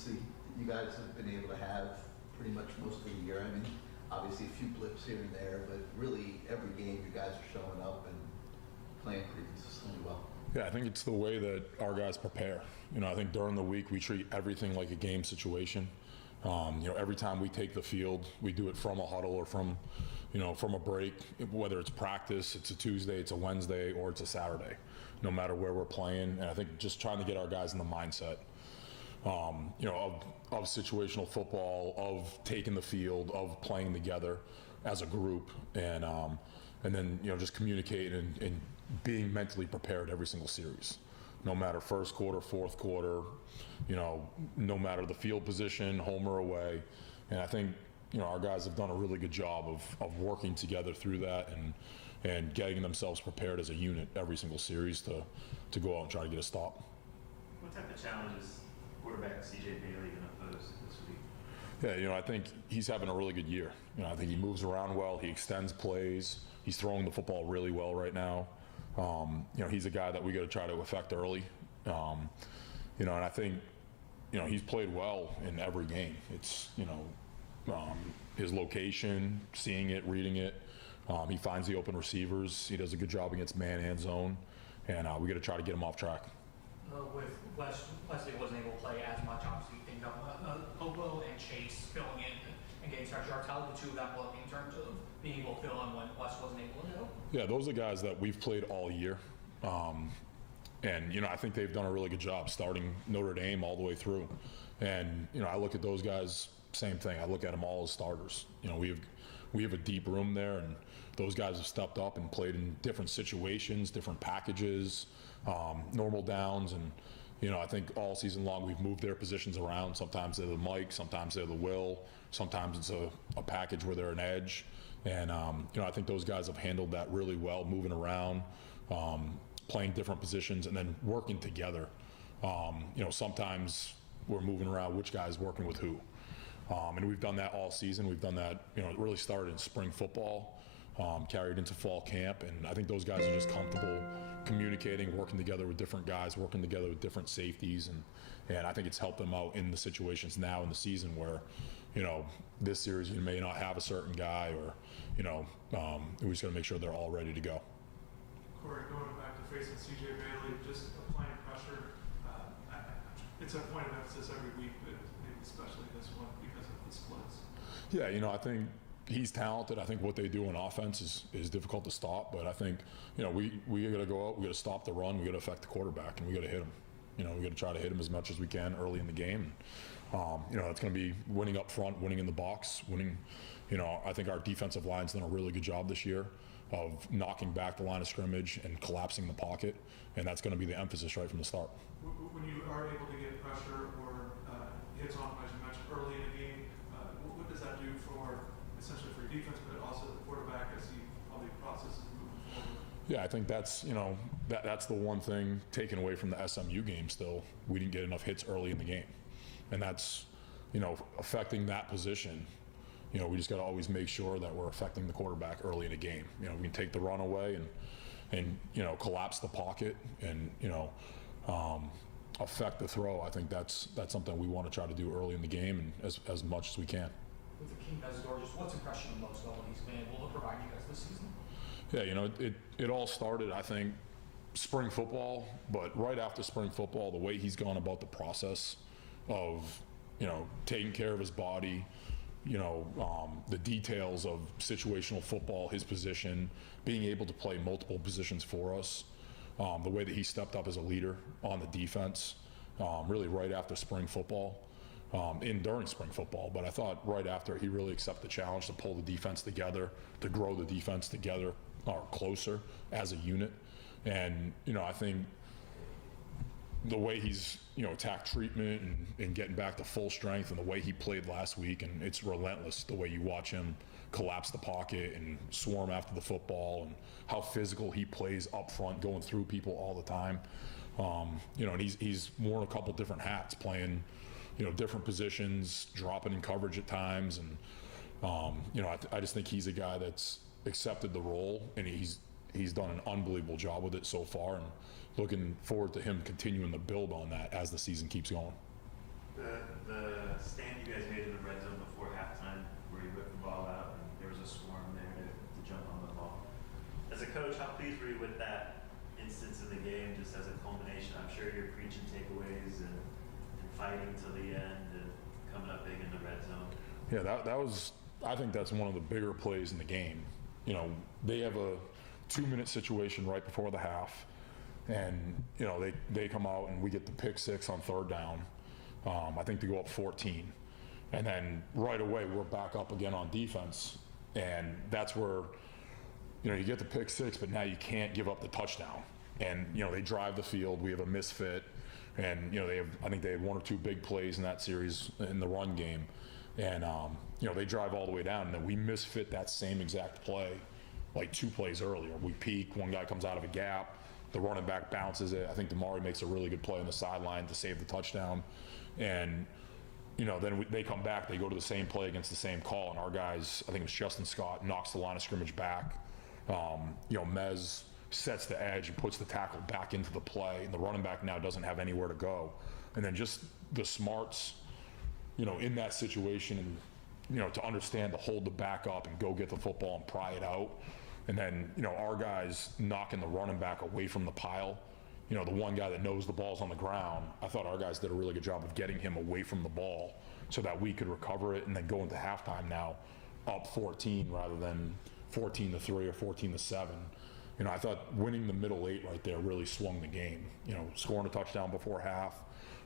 consistency you guys have been able to have pretty much most of the year? I mean, obviously a few blips here and there, but really every game you guys are showing up and playing pretty consistently well. Yeah, I think it's the way that our guys prepare. I think during the week we treat everything like a game situation. Every time we take the field, we do it from a huddle or from a break, whether it's practice, it's a Tuesday, it's a Wednesday, or it's a Saturday, no matter where we're playing. And I think just trying to get our guys in the mindset, of situational football, of taking the field, of playing together as a group, and then just communicating and being mentally prepared every single series, no matter first quarter, fourth quarter, no matter the field position, home or away. And I think our guys have done a really good job of working together through that and getting themselves prepared as a unit every single series to go out and try to get a stop. What type of challenges quarterback C.J. Bailey going to pose this week? Yeah, I think he's having a really good year. I think he moves around well, he extends plays, he's throwing the football really well right now. He's a guy that we got to try to affect early. And I think, he's played well in every game. It's, his location, seeing it, reading it. He finds the open receivers. He does a good job against man and zone. And we got to try to get him off track. With Wesley wasn't able to play as much, obviously, you think of Bobo and Chase filling in and getting stretch yards. How did the two of them look in terms of being able to fill in when Wes wasn't able to go? Yeah, those are guys that we've played all year. And, I think they've done a really good job starting Notre Dame all the way through. And, I look at those guys, same thing. I look at them all as starters. We have a deep room there, and those guys have stepped up and played in different situations, different packages, normal downs. And, I think all season long we've moved their positions around. Sometimes they're the Mike, sometimes they're the Will, sometimes it's a package where they're an edge. And, I think those guys have handled that really well, moving around, playing different positions, and then working together. Sometimes we're moving around which guy's working with who. And we've done that all season. We've done that, it really started in spring football, carried into fall camp. And I think those guys are just comfortable communicating, working together with different guys, working together with different safeties. And I think it's helped them out in the situations now in the season where, this series you may not have a certain guy or, we just got to make sure they're all ready to go. Corey, going back to facing C.J. Bailey, just applying pressure. It's a point of emphasis every week, but maybe especially this one because of the splits. Yeah, I think he's talented. I think what they do on offense is difficult to stop, but I think, we got to go out, we got to stop the run, we got to affect the quarterback, and we got to hit him. We got to try to hit him as much as we can early in the game. It's going to be winning up front, winning in the box, winning. I think our defensive line's done a really good job this year of knocking back the line of scrimmage and collapsing the pocket, and that's going to be the emphasis right from the start. When you are able to get pressure or hits on, as you mentioned, early in the game, what does that do for essentially for defense, but also the quarterback as he probably processes moving forward? Yeah, I think that's that's the one thing taken away from the SMU game. Still, we didn't get enough hits early in the game, and that's affecting that position. We just got to always make sure that we're affecting the quarterback early in the game. We can take the run away and collapse the pocket and affect the throw. I think that's something we want to try to do early in the game and as much as we can. With the King Bezador, just what's impressed you the most about what he's been able to provide you guys this season? Yeah, it all started, I think, spring football, but right after spring football, the way he's gone about the process of taking care of his body, the details of situational football, his position, being able to play multiple positions for us, the way that he stepped up as a leader on the defense, really right after spring football, during spring football. But I thought right after he really accepted the challenge to pull the defense together, to grow the defense together or closer as a unit. And, I think the way he's attacked treatment and getting back to full strength and the way he played last week, and it's relentless the way you watch him collapse the pocket and swarm after the football and how physical he plays up front, going through people all the time. And he's worn a couple different hats, playing different positions, dropping in coverage at times, and I just think he's a guy that's accepted the role, and he's done an unbelievable job with it so far, and looking forward to him continuing to build on that as the season keeps going. The The stand you guys made in the red zone before halftime, where you whipped the ball out and there was a swarm there to jump on the ball. As a coach, how pleased were you with that instance in the game, just as a culmination? I'm sure you're preaching takeaways and fighting till the end and coming up big in the red zone. Yeah, that was, I think that's one of the bigger plays in the game. You know, they have a 2-minute situation right before the half, and, you know, they come out and we get the pick six on third down. I think they go up 14. And then right away, we're back up again on defense. And that's where, you know, you get the pick six, but now you can't give up the touchdown. And, you know, they drive the field. We have a misfit. And, you know, I think they had 1 or 2 big plays in that series in the run game. And, you know, they drive all the way down. And then we misfit that same exact play, like 2 plays earlier. We peak, one guy comes out of a gap, the running back bounces it. I think Damari makes a really good play on the sideline to save the touchdown. And, you know, then they come back, they go to the same play against the same call, and our guys, I think it was Justin Scott, knocks the line of scrimmage back. You know, Mez sets the edge and puts the tackle back into the play, and the running back now doesn't have anywhere to go. And then just the smarts, you know, in that situation, and, you know, to understand to hold the back up and go get the football and pry it out. And then, you know, our guys knocking the running back away from the pile. You know, the one guy that knows the ball's on the ground, I thought our guys did a really good job of getting him away from the ball so that we could recover it and then go into halftime now up 14 rather than 14-3 or 14-7. You know, I thought winning the middle 8 right there really swung the game. You know, scoring a touchdown before half.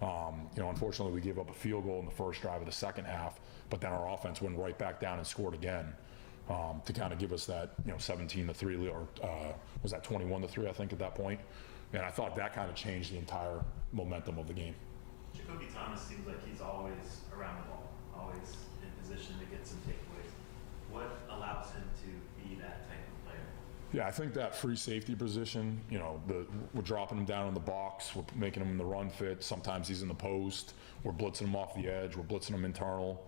You know, unfortunately, we gave up a field goal in the first drive of the second half, but then our offense went right back down and scored again to kind of give us that, you know, 17-3 or was that 21-3, I think, at that point. And I thought that kind of changed the entire momentum of the game. Jacoby Thomas seems like he's always around the ball, always in position to get some takeaways. What allows him to be that type of player? Yeah, I think that free safety position, you know, we're dropping him down in the box, we're making him in the run fit. Sometimes he's in the post, we're blitzing him off the edge, we're blitzing him internal.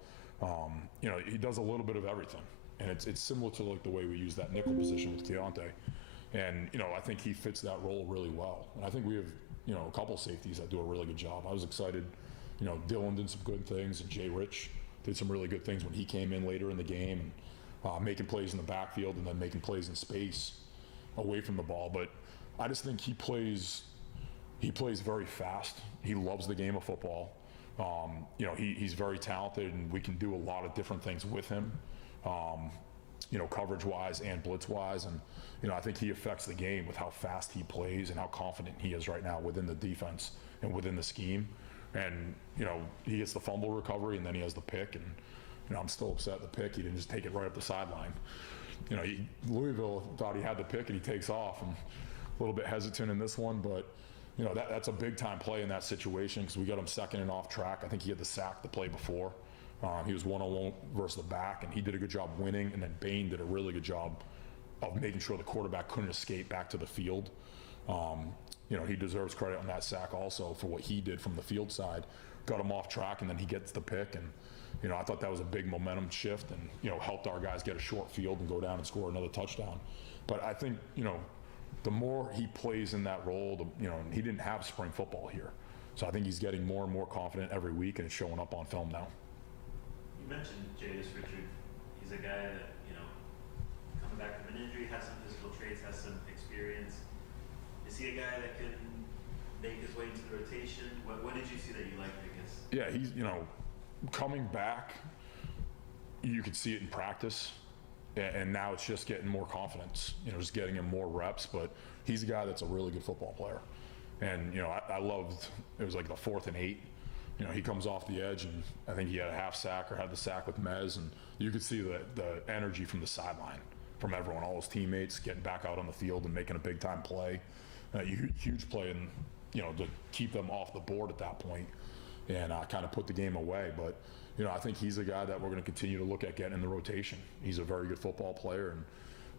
You know, he does a little bit of everything. And it's similar to like the way we use that nickel position with Keontae. And, you know, I think he fits that role really well. And I think we have, you know, a couple safeties that do a really good job. I was excited, you know, Dylan did some good things, and Jay Rich did some really good things when he came in later in the game, and making plays in the backfield and then making plays in space away from the ball. But I just think he plays very fast. He loves the game of football. You know, he's very talented, and we can do a lot of different things with him. You know, coverage-wise and blitz-wise, and, you know, I think he affects the game with how fast he plays and how confident he is right now within the defense and within the scheme. And, you know, he gets the fumble recovery, and then he has the pick, and, you know, I'm still upset at the pick. He didn't just take it right up the sideline. You know, Louisville thought he had the pick, and he takes off, and a little bit hesitant in this one, but, you know, that's a big-time play in that situation because we got him second and off track. I think he had the sack the play before. He was one-on-one versus the back, and he did a good job winning, and then Bain did a really good job of making sure the quarterback couldn't escape back to the field. You know, he deserves credit on that sack also for what he did from the field side. Got him off track, and then he gets the pick, and, you know, I thought that was a big momentum shift and, you know, helped our guys get a short field and go down and score another touchdown. But I think, you know, the more he plays in that role, you know, he didn't have spring football here. So I think he's getting more and more confident every week, and it's showing up on film now. You mentioned Jadis Richard. He's a guy that, you know, coming back from an injury, has some physical traits, has some experience. Is he a guy that can make his way into the rotation? What did you see that you liked, I guess? Yeah, he's, you know, coming back, you could see it in practice, and now it's just getting more confidence, you know, just getting him more reps. But he's a guy that's a really good football player. And, you know, I loved, it was like the 4th and 8. You know, he comes off the edge, and I think he had a half sack or had the sack with Mez, and you could see the energy from the sideline from everyone, all his teammates getting back out on the field and making a big-time play. Huge play, and, you know, to keep them off the board at that point and kind of put the game away. But, you know, I think he's a guy that we're going to continue to look at getting in the rotation. He's a very good football player,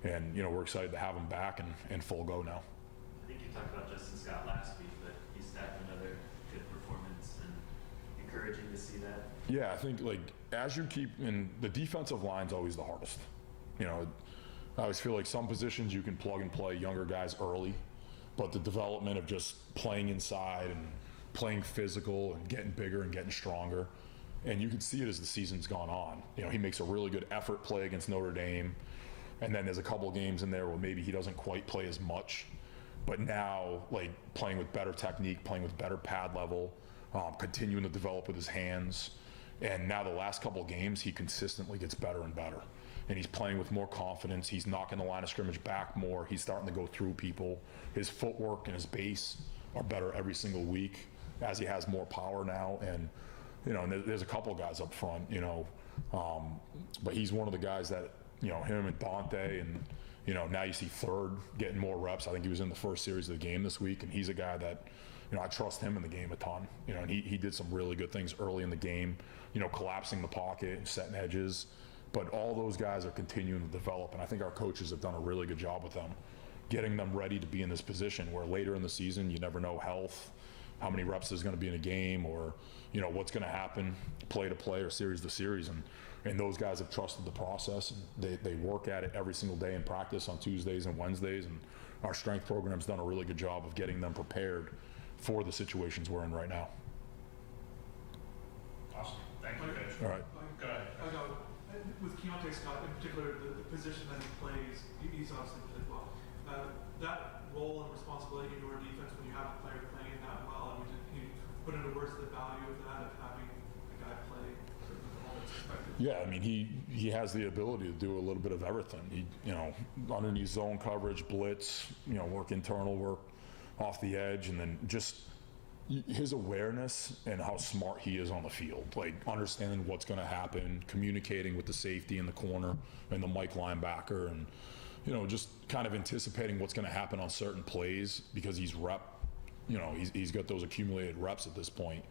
and you know, we're excited to have him back and full go now. I think you talked about Justin Scott last week, but he's stacked another good performance, and encouraging to see that. Yeah, I think, like, as you keep in, the defensive line's always the hardest. You know, I always feel like some positions you can plug and play younger guys early, but the development of just playing inside and playing physical and getting bigger and getting stronger, And you can see it as the season's gone on. You know, he makes a really good effort play against Notre Dame. And then there's a couple games in there where maybe he doesn't quite play as much. But now, like, playing with better technique, playing with better pad level, continuing to develop with his hands. And now the last couple games, he consistently gets better and better. And he's playing with more confidence. He's knocking the line of scrimmage back more. He's starting to go through people. His footwork and his base are better every single week as he has more power now. And, you know, and there's a couple guys up front, you know. But he's one of the guys that, you know, him and Dante and, you know, now you see Third getting more reps. I think he was in the first series of the game this week, and he's a guy that, you know, I trust him in the game a ton. You know, and he did some really good things early in the game, you know, collapsing the pocket and setting edges. But all those guys are continuing to develop, and I think our coaches have done a really good job with them, getting them ready to be in this position where later in the season you never know health, how many reps there's going to be in a game, or, you know, what's going to happen play to play or series to series. And those guys have trusted the process, and they work at it every single day in practice on Tuesdays and Wednesdays, and our strength program's done a really good job of getting them prepared for the situations we're in right now. Awesome. Thank you, Coach. All right. Go ahead. With Keontae Scott in particular, the position that he plays, he's obviously played well. That role and responsibility in your defense when you have a player playing that well, I mean, can you put into words the value of that, of having a guy play all that's expected? Yeah, I mean, he has the ability to do a little bit of everything. He, you know, underneath zone coverage, blitz, you know, work internal work off the edge, and then just his awareness and how smart he is on the field, like understanding what's going to happen, communicating with the safety in the corner and the Mike linebacker, and, you know, just kind of anticipating what's going to happen on certain plays because he's he's got those accumulated reps at this point,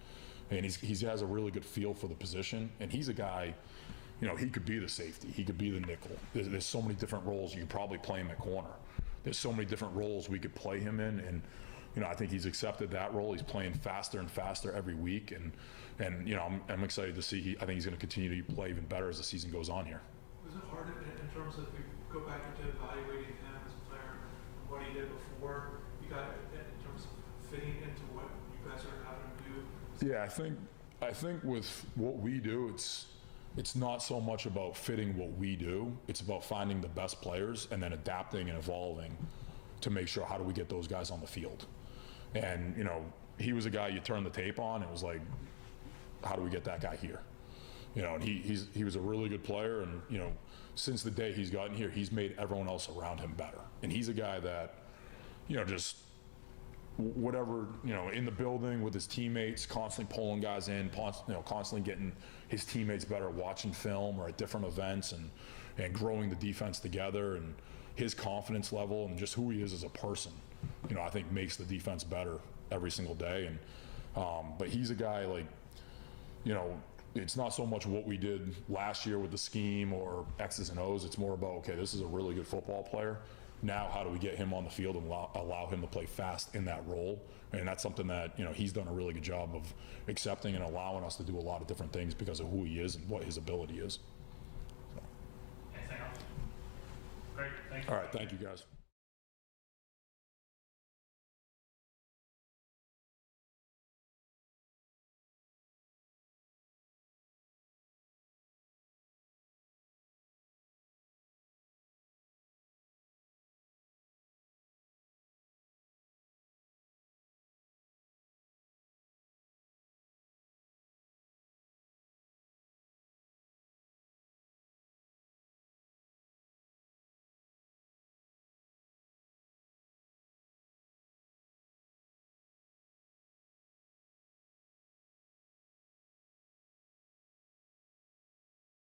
and he has a really good feel for the position. And he's a guy, you know, he could be the safety, he could be the nickel. There's so many different roles you could probably play him at corner. There's so many different roles we could play him in, and, you know, I think he's accepted that role. He's playing faster and faster every week, and you know, I'm excited to see. I think he's going to continue to play even better as the season goes on here. Was it hard in terms of, if we go back into evaluating him as a player and what he did before, you got in terms of fitting into what you guys are having to do? Yeah, I think with what we do, it's not so much about fitting what we do. It's about finding the best players and then adapting and evolving to make sure how do we get those guys on the field. And, you know, he was a guy you turn the tape on, it was like, how do we get that guy here? You know, and he was a really good player, and, you know, since the day he's gotten here, he's made everyone else around him better. And he's a guy that, you know, just whatever, you know, in the building with his teammates, constantly pulling guys in, you know, constantly getting his teammates better, watching film or at different events, and growing the defense together, and his confidence level and just who he is as a person, you know, I think makes the defense better every single day. And but he's a guy, like, you know, it's not so much what we did last year with the scheme or X's and O's. It's more about, okay, this is a really good football player. Now, how do we get him on the field and allow him to play fast in that role? And that's something that, you know, he's done a really good job of accepting and allowing us to do a lot of different things because of who he is and what his ability is. Anything else? Great. Thank you. All right, thank you, guys.